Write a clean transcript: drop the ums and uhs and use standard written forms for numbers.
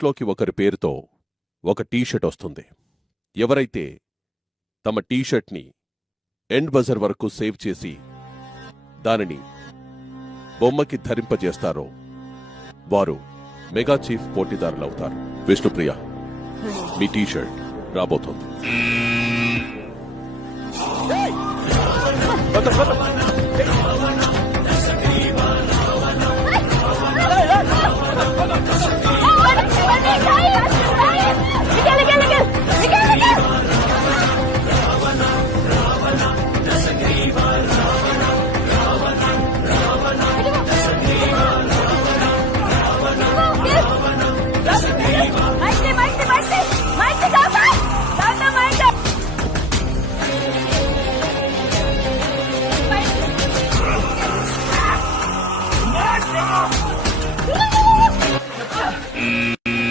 ఒకరిట్లోకి ఒకరి పేరుతో ఒక టీషర్ట్ వస్తుంది. ఎవరైతే తమ టీషర్ట్ని ఎండ్ బజర్ వరకు సేవ్ చేసి దానిని బొమ్మకి ధరింపజేస్తారో వారు మెగా చీఫ్ పోటీదారులవుతారు. విష్ణుప్రియ, మీ టీషర్ట్ రాబోతోంది. Hey!